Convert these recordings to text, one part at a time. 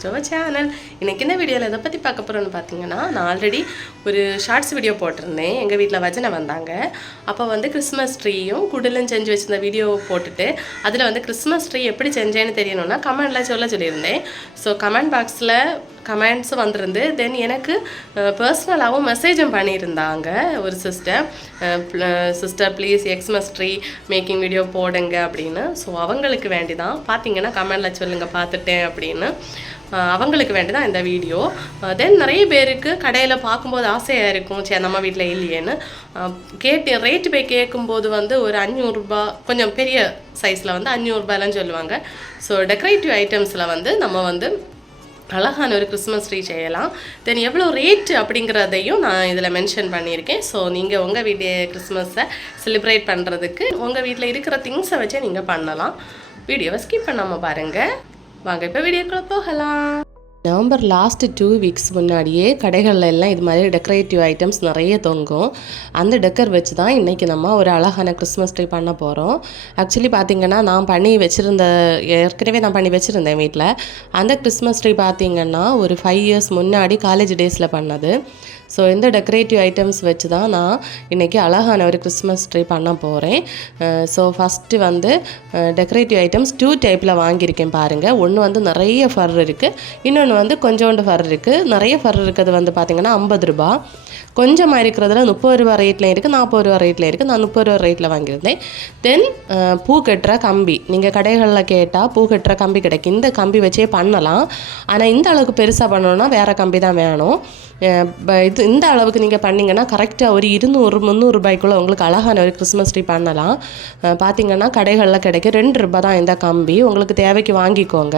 Welcome to our channel இன்றைக்கி இந்த வீடியோவில் எதை பற்றி பார்க்க போகிறோன்னு பார்த்தீங்கன்னா நான் ஆல்ரெடி ஒரு ஷார்ட்ஸ் வீடியோ போட்டிருந்தேன். எங்கள் வீட்டில் வஜனை வந்தாங்க. அப்போ வந்து கிறிஸ்மஸ் ட்ரீயும் குடலும் செஞ்சு வச்சுருந்த வீடியோ போட்டுட்டு அதில் வந்து கிறிஸ்மஸ் ட்ரீ எப்படி செஞ்சேன்னு தெரியணும்னா கமெண்டில் சொல்ல சொல்லியிருந்தேன். ஸோ கமெண்ட் பாக்ஸில் கமெண்ட்ஸும் வந்திருந்து தென் எனக்கு பர்சனலாகவும் மெசேஜும் பண்ணியிருந்தாங்க ஒரு sister sister please Xmas tree making video போடுங்க அப்படின்னு. ஸோ அவங்களுக்கு வேண்டி தான் பார்த்தீங்கன்னா கமெண்டில் சொல்லுங்கள் பார்த்துட்டேன் அப்படின்னு. அவங்களுக்கு வேண்டி தான் இந்த வீடியோ. தென் நிறைய பேருக்கு கடையில் பார்க்கும்போது ஆசையாக இருக்கும் சரி நம்ம வீட்டில் இல்லையேன்னு. கேட்டு ரேட்டு போய் கேட்கும்போது வந்து ஒரு அஞ்சூறுரூபா கொஞ்சம் பெரிய சைஸில் வந்து அஞ்சூறுரூபாய்லாம் சொல்லுவாங்க. ஸோ டெக்கரேட்டிவ் ஐட்டம்ஸில் வந்து நம்ம வந்து அழகான ஒரு கிறிஸ்மஸ் ட்ரீ செய்யலாம். தென் எவ்வளோ ரேட் அப்படிங்கிறதையும் நான் இதில் மென்ஷன் பண்ணியிருக்கேன். ஸோ நீங்கள் உங்கள் வீட்டு கிறிஸ்மஸை செலிப்ரேட் பண்ணுறதுக்கு உங்கள் வீட்டில் இருக்கிற திங்ஸை வச்சே நீங்கள் பண்ணலாம். வீடியோவை ஸ்கிப் பண்ணாமல் பாருங்கள் வாங்க இப்போ வீடியோக்குள்ளே போகலாம். நவம்பர் லாஸ்ட் டூ வீக்ஸ் முன்னாடியே கடைகளில் எல்லாம் இது மாதிரி டெக்கரேட்டிவ் ஐட்டம்ஸ் நிறைய தொங்கும். அந்த டெக்கர் வச்சு தான் இன்றைக்கி நம்ம ஒரு அழகான கிறிஸ்மஸ் ட்ரீ பண்ண போகிறோம் ஆக்சுவலி பார்த்திங்கன்னா நான் பண்ணி வச்சுருந்த ஏற்கனவே நான் பண்ணி வச்சுருந்தேன் வீட்டில் அந்த கிறிஸ்மஸ் ட்ரீ பார்த்திங்கன்னா ஒரு ஃபைவ் இயர்ஸ் முன்னாடி காலேஜ் டேஸில் பண்ணது. ஸோ இந்த டெக்கரேட்டிவ் ஐட்டம்ஸ் வச்சு தான் நான் இன்றைக்கி அழகான ஒரு கிறிஸ்மஸ் ட்ரீ பண்ண போகிறேன் ஸோ ஃபஸ்ட்டு வந்து டெக்கரேட்டிவ் ஐட்டம்ஸ் டூ டைப்பில் வாங்கியிருக்கேன் பாருங்கள் ஒன்று வந்து நிறைய ஃபர் இருக்குது இன்னொன்று வந்து கொஞ்சோண்டு ஃபர் இருக்குது நிறைய ஃபர் இருக்கிறது வந்து பார்த்திங்கன்னா ஐம்பது ரூபா. கொஞ்சமாக இருக்கிறதுல முப்பது ரூபா ரேட்டில் இருக்குது நாற்பது ரூபா ரேட்டில் இருக்குது நான் முப்பது ரூபா ரேட்டில் வாங்கியிருந்தேன். தென் பூ கட்டுற கம்பி. நீங்கள் கடைகளில் கேட்டால் பூ கட்டுற கம்பி கிடைக்கும். இந்த கம்பி வச்சே பண்ணலாம். ஆனால் இந்த அளவுக்கு பெருசாக பண்ணணும்னா வேறு கம்பி தான் வேணும். இது இது இந்த அளவுக்கு நீங்கள் பண்ணிங்கன்னா கரெக்டாக ஒரு இருநூறு முந்நூறு ரூபாய்க்குள்ளே உங்களுக்கு அழகான ஒரு கிறிஸ்மஸ் ட்ரீ பண்ணலாம். பார்த்தீங்கன்னா கடைகளில் கிடைக்கும் ரெண்டு ரூபாய் தான் இந்த கம்பி. உங்களுக்கு தேவைக்கு வாங்கிக்கோங்க.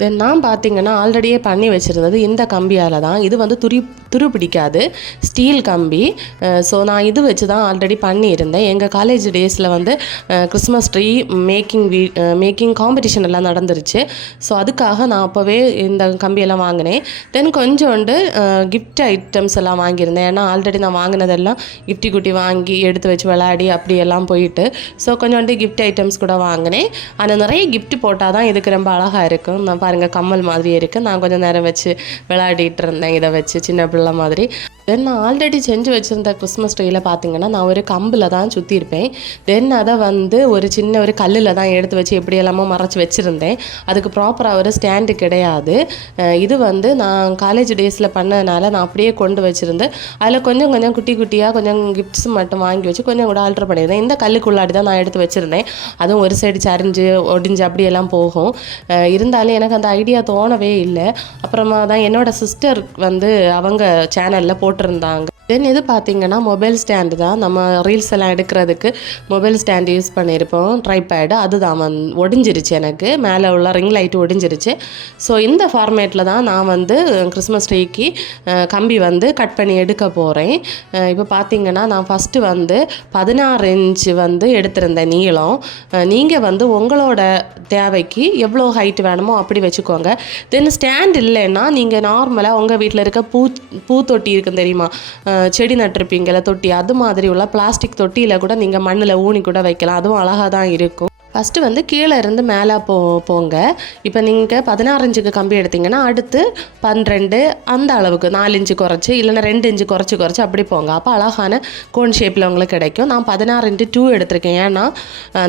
தென் நான் பார்த்தீங்கன்னா ஆல்ரெடியே பண்ணி வச்சுருந்தது இந்த கம்பியால் தான். இது வந்து துரி துரு பிடிக்காது ஸ்டீல் கம்பி. ஸோ நான் இது வச்சு தான் ஆல்ரெடி பண்ணியிருந்தேன் எங்கள் காலேஜ் டேஸில் வந்து Christmas tree making we making competition எல்லாம் நடந்துருச்சு. ஸோ அதுக்காக நான் அப்போவே இந்த கம்பியெல்லாம் வாங்கினேன். தென் கொஞ்சோண்டு கிஃப்ட் ஐட்டம்ஸ் எல்லாம் வாங்கியிருந்தேன். ஏன்னா ஆல்ரெடி நான் வாங்கினதெல்லாம் கிஃப்டி குட்டி வாங்கி எடுத்து வச்சு விளையாடி அப்படியெல்லாம் போயிட்டு ஸோ கொஞ்சோண்டு கிஃப்ட் ஐட்டம்ஸ் கூட வாங்கினேன். ஆனால் நிறைய கிஃப்ட் போட்டால் தான் இதுக்கு ரொம்ப அழகாக இருக்கும். நான் பாருங்கள் கம்மல் மாதிரி இருக்குது நான் கொஞ்சம் நேரம் வச்சு விளையாடிட்டு இருந்தேன் இதை வச்சு சின்ன பிள்ளை மாதிரி. தென் நான் ஆல்ரெடி செஞ்சு வச்சுருந்த கிறிஸ்மஸ் ட்ரீயில் பார்த்தீங்கன்னா நான் ஒரு கம்பில் தான் சுற்றிருப்பேன் தென் அதை வந்து ஒரு சின்ன ஒரு கல்லில் தான் எடுத்து வச்சு எப்படி எல்லாமோ மறைச்சி வச்சுருந்தேன். அதுக்கு ப்ராப்பராக ஒரு ஸ்டாண்டு கிடையாது. இது வந்து நான் காலேஜ் டேஸில் பண்ணதுனால நான் அப்படியே கொண்டு வச்சுருந்து அதில் கொஞ்சம் கொஞ்சம் குட்டி குட்டியாக கொஞ்சம் கிஃப்ட்ஸ் மட்டும் வாங்கி வச்சு கொஞ்சம் கூட ஆல்ட்ரு பண்ணியிருந்தேன். இந்த கல்லுக்குள்ளாடி தான் நான் எடுத்து வச்சுருந்தேன். அதுவும் ஒரு சைடு சரிஞ்சு ஒடிஞ்சு அப்படியெல்லாம் போகும். இருந்தாலும் எனக்கு அந்த ஐடியா தோணவே இல்லை. அப்புறமா தான் என்னோட சிஸ்டர் வந்து அவங்க சேனலில் போட்டு போட்டிருந்தாங்க. தென் இது பார்த்திங்கன்னா மொபைல் ஸ்டாண்டு தான். நம்ம ரீல்ஸ் எல்லாம் எடுக்கிறதுக்கு மொபைல் ஸ்டாண்டு யூஸ் பண்ணியிருப்போம். ட்ரைபேடு அதுதான் வந் ஒடிஞ்சிருச்சு எனக்கு. மேலே உள்ள ரிங் லைட் ஒடிஞ்சிருச்சு. ஸோ இந்த ஃபார்மேட்டில் தான் நான் வந்து கிறிஸ்மஸ் ட்ரீக்கு கம்பி வந்து கட் பண்ணி எடுக்க போகிறேன் இப்போ பார்த்திங்கன்னா நான் ஃபஸ்ட்டு வந்து பதினாறு இன்ச்சு வந்து எடுத்திருந்தேன் நீளம். நீங்கள் வந்து உங்களோட தேவைக்கு எவ்வளோ ஹைட் வேணுமோ அப்படி வச்சுக்கோங்க. தென் ஸ்டாண்ட் இல்லைன்னா நீங்கள் நார்மலாக உங்கள் வீட்டில் இருக்க பூ பூத்தொட்டி இருக்கும் தெரியுமா? செடி நட்டிருப்பீங்கள தொட்டி அது மாதிரி உள்ள பிளாஸ்டிக் தொட்டியில் கூட நீங்கள் மண்ணில் ஊனி கூட வைக்கலாம். அதுவும் அழகாக தான் இருக்கும். ஃபஸ்ட்டு வந்து கீழே இருந்து மேலே போ போங்க. இப்போ நீங்கள் பதினாறு இன்ச்சுக்கு கம்பி எடுத்தீங்கன்னா அடுத்து பன்னிரெண்டு அந்த அளவுக்கு நாலு இன்ச்சு குறைச்சி இல்லைன்னா ரெண்டு இன்ச்சு குறைச்சி குறைச்சி அப்படி போங்க. அப்போ அழகான கோன் ஷேப்பில் உங்களுக்கு கிடைக்கும். நான் பதினாறு இன்ட்டு டூ எடுத்திருக்கேன். ஏன்னா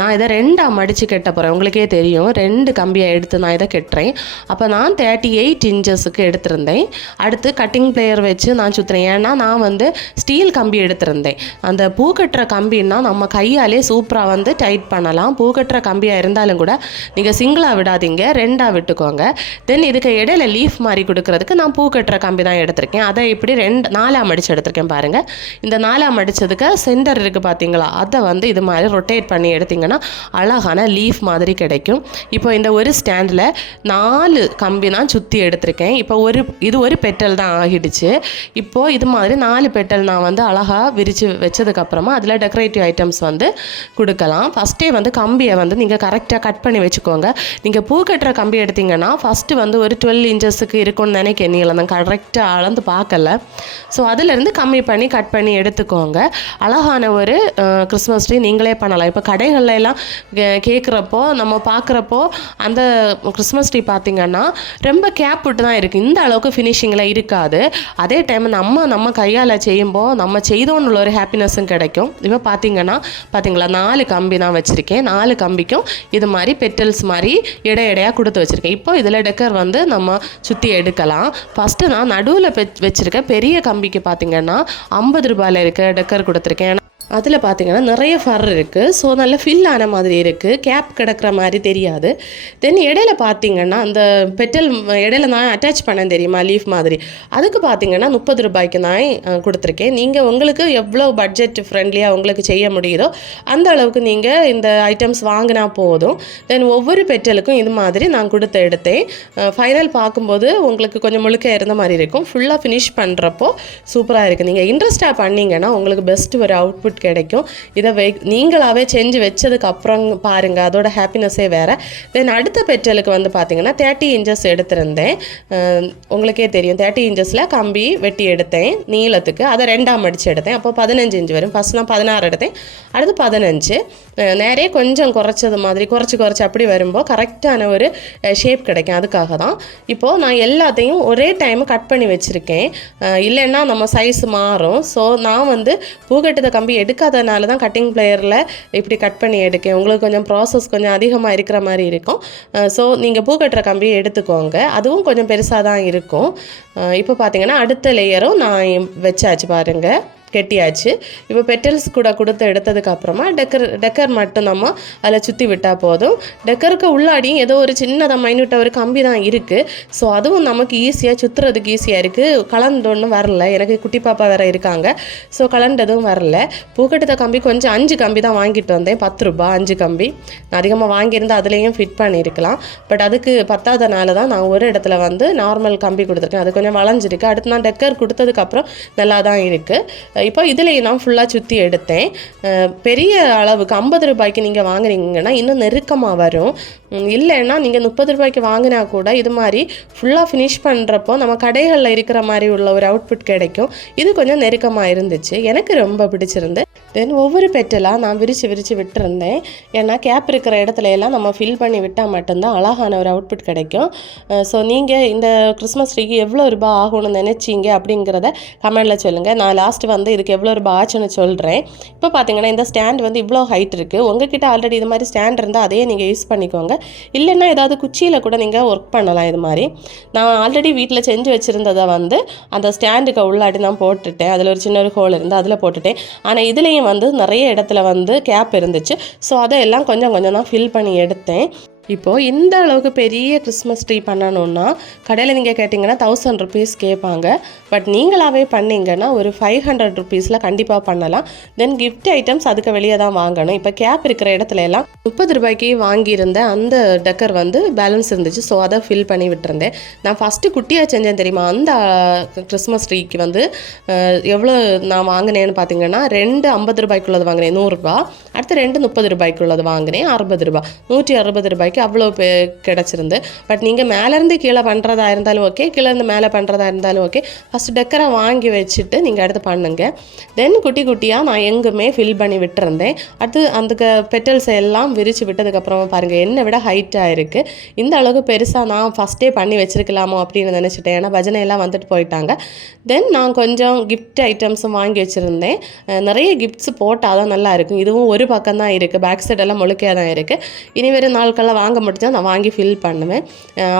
நான் இதை ரெண்டாக மடித்து கட்ட போகிறேன் உங்களுக்கே தெரியும். ரெண்டு கம்பியை எடுத்து நான் இதை கட்டுறேன். அப்போ நான் தேர்ட்டி எயிட் இன்ச்சஸுக்கு எடுத்திருந்தேன். அடுத்து கட்டிங் பிளேயர் வச்சு நான் சுற்றுறேன் ஏன்னா நான் வந்து ஸ்டீல் கம்பி எடுத்திருந்தேன். அந்த பூ கட்டுற கம்பின்னா நம்ம கையாலே சூப்பராக வந்து டைட் பண்ணலாம். பூ கட்டுற கம்பியாக இருந்தாலும் கூட நீங்கள் சிங்கிளாக விடாதீங்க ரெண்டாக விட்டுக்கோங்க. தென் இதுக்கு இடையில லீஃப் மாதிரி கொடுக்கறதுக்கு நான் பூ கட்டுற கம்பி தான் எடுத்திருக்கேன். அதை இப்படி ரெண்டு நாலாம் அடித்து எடுத்திருக்கேன் பாருங்கள் இந்த நாலாம் அடித்ததுக்கு சென்டர் இருக்குது பார்த்தீங்களா அதை வந்து இது மாதிரி ரொட்டேட் பண்ணி எடுத்திங்கன்னா அழகான லீஃப் மாதிரி கிடைக்கும். இப்போ இந்த ஒரு ஸ்டாண்டில் நாலு கம்பி தான் சுற்றி எடுத்திருக்கேன். இப்போ ஒரு இது ஒரு பெட்டல் தான் ஆகிடுச்சு. இப்போது இது மாதிரி நாலு பெட்டல் நான் வந்து அழகாக விரித்து வச்சதுக்கப்புறமா அதில் டெக்கரேட்டிவ் ஐட்டம்ஸ் வந்து கொடுக்கலாம். ஃபஸ்ட்டே வந்து கம்பியை வந்து வந்து நீங்கள் கரெக்டாக கட் பண்ணி வச்சுக்கோங்க. நீங்கள் பூ கட்டுற கம்பி எடுத்தீங்கன்னா ஃபஸ்ட்டு வந்து ஒரு டுவெல் இன்ச்சஸுக்கு இருக்கும்னு நினைக்கிறேன். நீளம் நான் கரெக்டாக அளந்து பார்க்கல. ஸோ அதுலேருந்து கம்மி பண்ணி கட் பண்ணி எடுத்துக்கோங்க. அழகான ஒரு கிறிஸ்மஸ் ட்ரீ நீங்களே பண்ணலாம். இப்போ கடைகளில் எல்லாம் கே- கேட்குறப்போ நம்ம பார்க்குறப்போ அந்த கிறிஸ்மஸ் ட்ரீ பார்த்தீங்கன்னா ரொம்ப கேப் விட்டு தான் இருக்குது இந்த அளவுக்கு ஃபினிஷிங்கில் இருக்காது. அதே டைம் நம்ம நம்ம கையால் செய்யும்போது நம்ம செய்தோன்னு உள்ள ஒரு ஹாப்பினஸும் கிடைக்கும். இப்போ பார்த்தீங்கன்னா பார்த்தீங்களா நாலு கம்பி தான் வச்சுருக்கேன். நாலு கம்பி காம்பிக்கும் இது மாதிரி பெட்டல்ஸ் மாதிரி இடை இடையாக கொடுத்து வச்சுருக்கேன். இப்போ இதில் டெக்கர் வந்து நம்ம சுற்றி எடுக்கலாம். ஃபஸ்ட்டு நான் நடுவில் வச்சுருக்க பெரிய கம்பிக்கு பார்த்திங்கன்னா ஐம்பது ரூபாயில் இருக்க டெக்கர் கொடுத்துருக்கேன். அதில் பார்த்தீங்கன்னா நிறைய ஃபர் இருக்குது ஸோ நல்ல ஃபில் ஆன மாதிரி இருக்குது கேப் கிடக்கிற மாதிரி தெரியாது. தென் இடையில பார்த்தீங்கன்னா அந்த பெட்டல் இடையில நான் அட்டாச் பண்ணேன் தெரியுமா? லீஃப் மாதிரி. அதுக்கு பார்த்தீங்கன்னா முப்பது ரூபாய்க்கு நான் கொடுத்துருக்கேன். நீங்கள் உங்களுக்கு எவ்வளோ பட்ஜெட் ஃப்ரெண்ட்லியாக உங்களுக்கு செய்ய முடியுதோ அந்த அளவுக்கு நீங்கள் இந்த ஐட்டம்ஸ் வாங்கினா போதும். தென் ஒவ்வொரு பெட்டலுக்கும் இது மாதிரி நான் கொடுத்து எடுத்தேன். ஃபைனல் பார்க்கும்போது உங்களுக்கு கொஞ்சம் முழுக்க இருந்த மாதிரி இருக்கும். ஃபுல்லாக ஃபினிஷ் பண்ணுறப்போ சூப்பராக இருக்குது நீங்கள் இன்ட்ரெஸ்டாக பண்ணிங்கன்னா உங்களுக்கு பெஸ்ட் ஒரு அவுட்புட் கிடைக்கும். இதை வை நீங்களாகவே செஞ்சு வச்சதுக்கு அப்புறம் பாருங்கள் அதோட ஹாப்பினஸ்ஸே வேறு. தென் அடுத்த பெட்டலுக்கு வந்து பார்த்தீங்கன்னா தேர்ட்டி இன்ச்சஸ் எடுத்திருந்தேன். உங்களுக்கே தெரியும் தேர்ட்டி இன்ச்சஸில் கம்பி வெட்டி எடுத்தேன் நீளத்துக்கு. அதை ரெண்டாம் அடித்து எடுத்தேன். அப்போ பதினஞ்சு இன்ச் வரும். ஃபஸ்ட் நான் பதினாறு எடுத்தேன். அடுத்து பதினஞ்சு. நிறைய கொஞ்சம் குறைச்சது மாதிரி குறைச்சி குறைச்சி அப்படி வரும்போது கரெக்டான ஒரு ஷேப் கிடைக்கும். அதுக்காக தான். இப்போது நான் எல்லாத்தையும் ஒரே டைம் கட் பண்ணி வச்சுருக்கேன். இல்லைன்னா நம்ம சைஸ் மாறும். ஸோ நான் வந்து பூகட்டத்தை கம்பி எடுக்காதனால தான் கட்டிங் பிளேயரில் இப்படி கட் பண்ணி எடுக்கேன். உங்களுக்கு கொஞ்சம் ப்ராசஸ் கொஞ்சம் அதிகமாக இருக்கிற மாதிரி இருக்கும். ஸோ நீங்கள் பூ கட்டுற கம்பியை எடுத்துக்கோங்க. அதுவும் கொஞ்சம் பெருசாக தான் இருக்கும். இப்போ பார்த்தீங்கன்னா அடுத்த லேயரும் நான் வச்சாச்சு பாருங்கள் கெட்டியாச்சு. இப்போ பெட்டல்ஸ் கூட கொடுத்து எடுத்ததுக்கு அப்புறமா டெக்கர் டெக்கர் மட்டும் நம்ம அதில் சுற்றி விட்டால் போதும். டெக்கருக்கு உள்ளாடியும் ஏதோ ஒரு சின்னதாக மைன்யூட்டாக ஒரு கம்பி தான் இருக்குது ஸோ அதுவும் நமக்கு ஈஸியாக சுற்றுறதுக்கு ஈஸியாக இருக்குது கலந்தொன்னும் வரல. எனக்கு குட்டி பாப்பா வேறு இருக்காங்க. ஸோ கலண்டதும் வரல. பூக்கட்டுத்த கம்பி கொஞ்சம் அஞ்சு கம்பி தான் வாங்கிட்டு வந்தேன். பத்து ரூபாய் அஞ்சு கம்பி. நான் அதிகமாக வாங்கியிருந்தால் அதுலேயும் ஃபிட் பண்ணியிருக்கலாம். பட் அதுக்கு பத்தாதனால தான் நான் ஒரு இடத்துல வந்து நார்மல் கம்பி கொடுத்துருக்கேன். அது கொஞ்சம் வளைஞ்சிருக்கு. அடுத்து நான் டெக்கர் கொடுத்ததுக்கப்புறம் நல்லா தான் இருக்குது இப்போ இதுலேயும் நான் ஃபுல்லாக சுற்றி எடுத்தேன். பெரிய அளவுக்கு ஐம்பது ரூபாய்க்கு நீங்கள் வாங்குறீங்கன்னா இன்னும் நெருக்கமாக வரும். இல்லைன்னா நீங்கள் முப்பது ரூபாய்க்கு வாங்கினா கூட இது மாதிரி ஃபுல்லாக ஃபினிஷ் பண்ணுறப்போ நம்ம கடைகளில் இருக்கிற மாதிரி உள்ள ஒரு அவுட்புட் கிடைக்கும். இது கொஞ்சம் நெருக்கமாக இருந்துச்சு. எனக்கு ரொம்ப பிடிச்சிருந்து. தென் ஒவ்வொரு பெட்டலாக நான் விரித்து விரித்து விட்டுருந்தேன். ஏன்னா கேப் இருக்கிற இடத்துல எல்லாம் நம்ம ஃபில் பண்ணி விட்டால் மட்டும்தான் அழகான ஒரு அவுட்புட் கிடைக்கும். ஸோ நீங்கள் இந்த கிறிஸ்மஸ் ட்ரீக்கு எவ்வளோ ரூபாய் ஆகும்னு நினச்சிங்க அப்படிங்கிறத கமெண்டில் சொல்லுங்கள் நான் லாஸ்ட் வந்து வந்து இதுக்கு எவ்வளோ ரூபாய் ஆச்சுன்னு சொல்கிறேன் இப்போ பார்த்தீங்கன்னா இந்த ஸ்டாண்ட் வந்து இவ்வளோ ஹைட் இருக்குது உங்ககிட்ட ஆல்ரெடி இது மாதிரி ஸ்டாண்ட் இருந்தால் அதையே நீங்கள் யூஸ் பண்ணிக்கோங்க. இல்லைன்னா ஏதாவது குச்சியில் கூட நீங்கள் ஒர்க் பண்ணலாம் இது மாதிரி. நான் ஆல்ரெடி வீட்டில் செஞ்சு வச்சுருந்ததை வந்து அந்த ஸ்டாண்டுக்கு உள்ளாடி நான் போட்டுட்டேன். அதில் ஒரு சின்ன ஒரு ஹோல் இருந்து அதில் போட்டுட்டேன். ஆனால் இதுலேயும் வந்து நிறைய இடத்துல வந்து கேப் இருந்துச்சு. ஸோ அதை எல்லாம் கொஞ்சம் கொஞ்சம் தான் ஃபில் பண்ணி எடுத்தேன். இப்போது இந்த அளவுக்கு பெரிய கிறிஸ்மஸ் ட்ரீ பண்ணணுன்னா கடையில் நீங்கள் கேட்டிங்கன்னா தௌசண்ட் ருபீஸ் கேட்பாங்க. பட் நீங்களாகவே பண்ணீங்கன்னா ஒரு ஃபைவ் ஹண்ட்ரட் ருபீஸில் கண்டிப்பாக பண்ணலாம். தென் கிஃப்ட் ஐட்டம்ஸ் அதுக்கு வெளியே தான் வாங்கணும். இப்போ கேப் இருக்கிற இடத்துல எல்லாம் முப்பது ரூபாய்க்கு வாங்கியிருந்த அந்த டெக்கர் வந்து பேலன்ஸ் இருந்துச்சு. ஸோ அதை ஃபில் பண்ணி விட்டுருந்தேன். நான் ஃபஸ்ட்டு குட்டியாக செஞ்சேன் தெரியுமா? அந்த கிறிஸ்மஸ் ட்ரீக்கு வந்து எவ்வளோ நான் வாங்கினேன்னு பார்த்தீங்கன்னா ரெண்டு ஐம்பது ரூபாய்க்குள்ளது வாங்கினேன். நூறுரூபா அடுத்து ரெண்டு முப்பது ரூபாய்க்குள்ளது வாங்கினேன். அறுபது ரூபாய் நூற்றி அறுபது ரூபாய்க்கு அவ்வளோ பே கிடச்சிருந்து. பட் நீங்கள் மேலேருந்து கீழே பண்ணுறதா இருந்தாலும் ஓகே கீழேருந்து மேலே பண்ணுறதா இருந்தாலும் ஓகே ஃபஸ்ட்டு டெக்கரை வாங்கி வச்சுட்டு நீங்கள் அடுத்து பண்ணுங்க. தென் குட்டி குட்டியாக நான் எங்குமே ஃபில் பண்ணி விட்டுருந்தேன். அடுத்து அந்த பெட்டல்ஸ் எல்லாம் விரித்து விட்டதுக்கப்புறமா பாருங்கள் என்னை விட ஹைட்டாக இருக்குது இந்த அளவுக்கு பெருசாக நான் ஃபஸ்ட்டே பண்ணி வச்சுருக்கலாமோ அப்படின்னு நினச்சிட்டேன். ஏன்னா பஜனை வந்துட்டு போயிட்டாங்க. தென் நான் கொஞ்சம் கிஃப்ட் ஐட்டம்ஸும் வாங்கி வச்சுருந்தேன். நிறைய கிஃப்ட்ஸ் போட்டால் தான் நல்லா இருக்கும். இதுவும் ஒரு பக்கம் தான் இருக்குது பேக் சைடெல்லாம் முழுக்கையாக தான் இருக்குது இனி வரும் நாட்களில் வாங்க முடிஞ்சா நான் வாங்கி ஃபில் பண்ணுவேன்.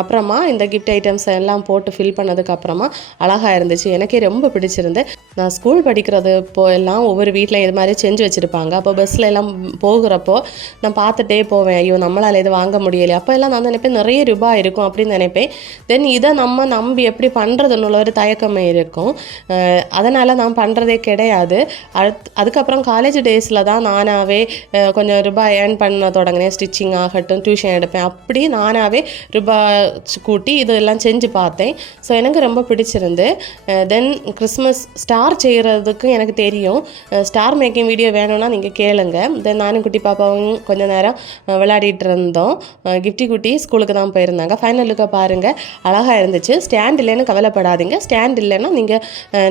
அப்புறமா இந்த கிஃப்ட் ஐட்டம்ஸ் எல்லாம் போட்டு ஃபில் பண்ணதுக்கப்புறமா அழகாக இருந்துச்சு. எனக்கே ரொம்ப பிடிச்சிருந்து நான் ஸ்கூல் படிக்கிறது இப்போ எல்லாம் ஒவ்வொரு வீட்டில் இது மாதிரி செஞ்சு வச்சுருப்பாங்க. அப்போ பஸ்ஸில் எல்லாம் போகிறப்போ நான் பார்த்துட்டே போவேன். ஐயோ நம்மளால் இது வாங்க முடியலையே. அப்போ எல்லாம் நான் நினைப்பேன் நிறைய ரூபாய் இருக்கும் அப்படின்னு நினைப்பேன். தென் இதை நம்ம நம்பி எப்படி பண்ணுறதுன்னு ஒரு தயக்கமே இருக்கும். அதனால் நான் பண்ணுறதே கிடையாது. அடுத் அதுக்கப்புறம் காலேஜ் டேஸில் தான் நானாகவே கொஞ்சம் ரூபாய் ஏர்ன் பண்ண தொடங்கினேன். ஸ்டிச்சிங் ஆகட்டும் டியூஷன் எடுப்பேன். அப்படி நானாகவே ரூபா கூட்டி இதெல்லாம் செஞ்சு பார்த்தேன். ஸோ எனக்கு ரொம்ப பிடிச்சிருந்து தென் கிறிஸ்மஸ் ஸ்டார் செய்கிறதுக்கும் எனக்கு தெரியும். ஸ்டார் மேக்கிங் வீடியோ வேணும்னா நீங்கள் கேளுங்க. தென் நானும் குட்டி பாப்பாவும் கொஞ்சம் நேரம் விளையாடிட்டு இருந்தோம் கிஃப்டி குட்டி ஸ்கூலுக்கு தான் போயிருந்தாங்க. ஃபைனல் லுக்கை பாருங்கள் அழகாக இருந்துச்சு. ஸ்டாண்ட் இல்லைன்னு கவலைப்படாதீங்க. ஸ்டாண்ட் இல்லைன்னா நீங்கள்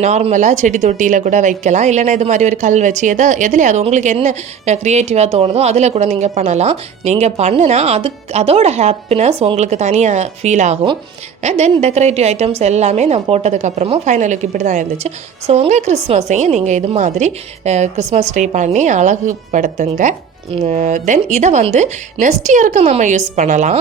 நார்மலாக செடி தொட்டியில் கூட வைக்கலாம். இல்லைன்னா இது மாதிரி ஒரு கல் வச்சு எதை எதுலேயே அது உங்களுக்கு என்ன க்ரியேட்டிவாக தோணுதோ அதில் கூட நீங்கள் பண்ணலாம். நீங்கள் பண்ணுனா அதுக்கு அதோட ஹாப்பினஸ் உங்களுக்கு தனியாக ஃபீல் ஆகும். தென் டெக்கரேட்டிவ் ஐட்டம்ஸ் எல்லாமே நான் போட்டதுக்கப்புறமா ஃபைனலுக்கு இப்படி தான் இருந்துச்சு. ஸோ உங்கள் கிறிஸ்மஸையும் நீங்கள் இது மாதிரி கிறிஸ்மஸ் ட்ரீ பண்ணி அழகுபடுத்துங்க. தென் இதை வந்து நெக்ஸ்ட் இயருக்கு நம்ம யூஸ் பண்ணலாம்.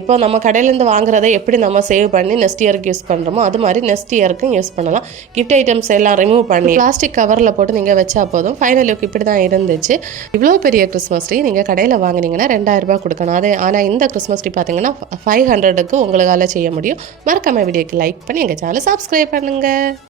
இப்போ நம்ம கடையிலேருந்து வாங்குறதை எப்படி நம்ம சேவ் பண்ணி நெக்ஸ்ட் இயருக்கு யூஸ் பண்ணுறோமோ அது மாதிரி நெக்ஸ்ட் இயருக்கும் யூஸ் பண்ணலாம். கிஃப்ட் ஐட்டம்ஸ் எல்லாம் ரிமூவ் பண்ணி பிளாஸ்டிக் கவரில் போட்டு நீங்கள் வச்சா போதும். ஃபைனல் லுக் இப்படி தான் இருந்துச்சு. இவ்வளோ பெரிய கிறிஸ்மஸ் ட்ரீ நீங்கள் கடையில் வாங்குனீங்கன்னா ரெண்டாயிரம் ரூபாய் கொடுக்கணும். அதே ஆனால் இந்த கிறிஸ்மஸ் ட்ரீ பார்த்தீங்கன்னா ஃபைவ் ஹண்ட்ரடுக்கு உங்களால் செய்ய முடியும். மறக்காம வீடியோக்கு லைக் பண்ணி எங்கள் சேனலை சப்ஸ்கிரைப் பண்ணுங்கள்